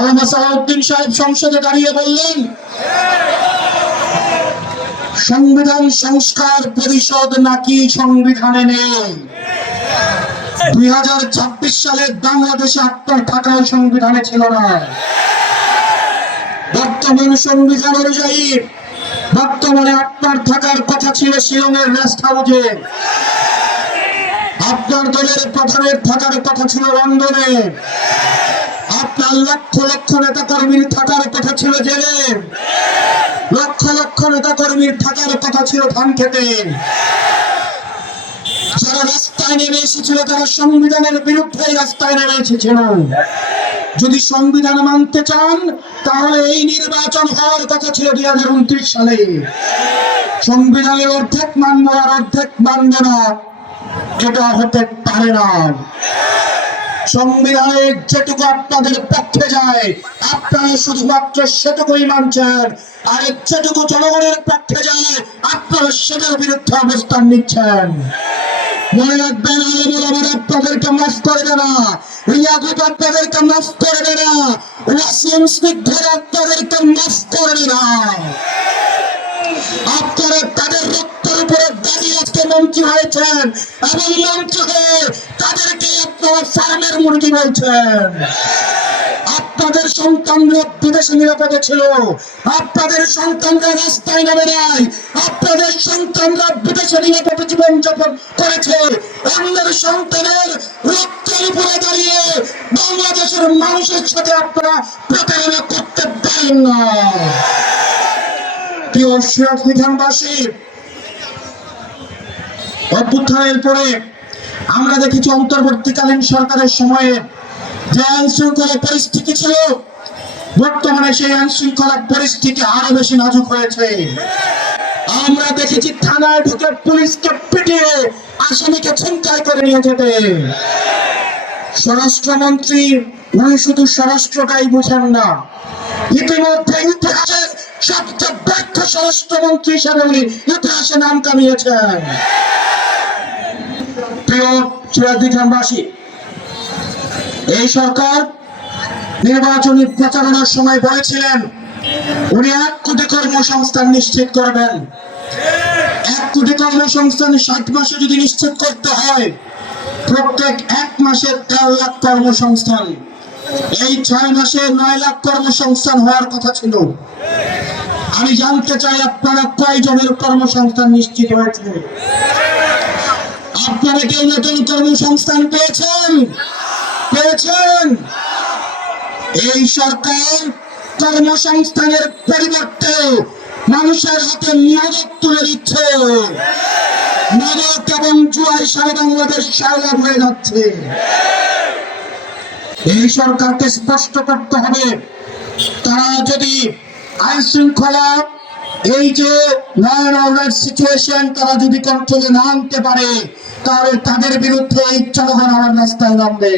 আল্লামা সালাউদ্দিন সাহেব সংসদে দাঁড়িয়ে বললেন, সংবিধান সংস্কার পরিষদ নাকি সংবিধানে নেই। 2026 সালে বাংলাদেশে আপনার থাকার সংবিধানে ছিল না। বর্তমান সংবিধান অনুযায়ী বর্তমানে আপনার থাকার কথা ছিল শিলংয়ের রেস্ট হাউসে, আপনার দলের প্রধানের থাকার কথা ছিল লন্ডনে, আপনার লক্ষ লক্ষ নেতা কর্মীর থাকার কথা ছিল জেলে, লক্ষ লক্ষ নেতা কর্মীর থাকার কথা ছিল ধানক্ষেতে। যারা রাস্তায় নেমে এসেছিল তারা সংবিধানের বিরুদ্ধে রাস্তায় নেমে এসেছিল। যদি সংবিধান মানতে চান তাহলে এই নির্বাচন হওয়ার কথা ছিল 2029 সালে। সংবিধানের অর্ধেক মানব আর অর্ধেক মানব না, এটা হতে পারে না। সংবিধানে যেটুকু আপনাদের পক্ষে যায় আপনারা শুধুমাত্র সেটুকুই মানছেন, আর যেটুকু জনগণের পক্ষে যায় আপনারা সেটার বিরুদ্ধে অবস্থান নিচ্ছেন। মনে রাখবেন, আলমুল আমার আপনাদেরকে মাফ করবে না, রিয়াগুপ আপনাদেরকে মাফ করবে না, ওয়াসিম স্নিগ্ধের আপনাদেরকে মাফ করবে না। আপনারা তাদের রক্তের উপরে দাঁড়িয়ে আজকে মন্ত্রী হয়েছেন এবং মন্ত্রী হয়ে তাদেরকে আপনারা ফার্মের মুরগি বলছেন। আপনাদের সন্তানরা বিদেশে নিরাপদে ছিল, আপনাদের সন্তানরা রাস্তায় নামে নাই, আপনাদের সন্তানরা বিদেশে নিরাপদে জীবনযাপন করেছে। অন্যের সন্তানের রক্তের উপরে দাঁড়িয়ে বাংলাদেশের মানুষের সাথে আপনারা প্রতারণা করতে পারেন না। প্রিয় সিরাজ বিধানবাসী, অভ্যুত্থানের পরে আমরা দেখেছি অন্তর্বর্তীকালীন সরকারের সময়ে যে আইন শৃঙ্খলা পরিস্থিতি ছিল, বর্তমানে সেই আইন শৃঙ্খলা পরিস্থিতি আরো বেশি নাজুক হয়েছে। আমরা দেখেছি থানায় ঢুকে পুলিশকে পিটিয়ে আসামিকে ছিনতাই করে নিয়ে যেতে। স্বরাষ্ট্রমন্ত্রী উনি শুধু স্বরাষ্ট্রটাই বুঝেন না, ইতিমধ্যে ইতিহাসের সবচেয়ে ব্যর্থ স্বরাষ্ট্রমন্ত্রী হিসেবে উনি ইতিহাসে নাম কামিয়েছেন। প্রিয় সিরাজ বিধানবাসী, এই সরকার নির্বাচনী প্রচারণার সময় বলেছিলেন উনি 1 কোটি কর্মসংস্থান নিশ্চিত করবেন। 1 কোটি কর্মসংস্থান 60 মাসে যদি নিশ্চিত করতে হয়, প্রত্যেক 1 মাসে 13 লাখ কর্মসংস্থান, এই 6 মাসে 9 লাখ কর্মসংস্থান হওয়ার কথা ছিল। আমি জানতে চাই আপনারা কয়জনের কর্মসংস্থান নিশ্চিত হয়েছে? আপনারা কেউ নতুন কর্মসংস্থান পেয়েছেন? এই সরকার কর্মসংস্থানের পরিবর্তে মানুষের হাতে মাদক তুলে দিচ্ছে। মাদক এবং জুয়ায় সারা বাংলাদেশ সয়লাভ হয়ে যাচ্ছে। এই সরকারকে স্পষ্ট করতে হবে, তারা যদি আইন শৃঙ্খলা, এই যে ল অ্যান্ড অর্ডার সিচুয়েশন তারা যদি কন্ট্রোলে না আনতে পারে, তাহলে তাদের বিরুদ্ধে এই জনগণ আমার রাস্তায় নামবে।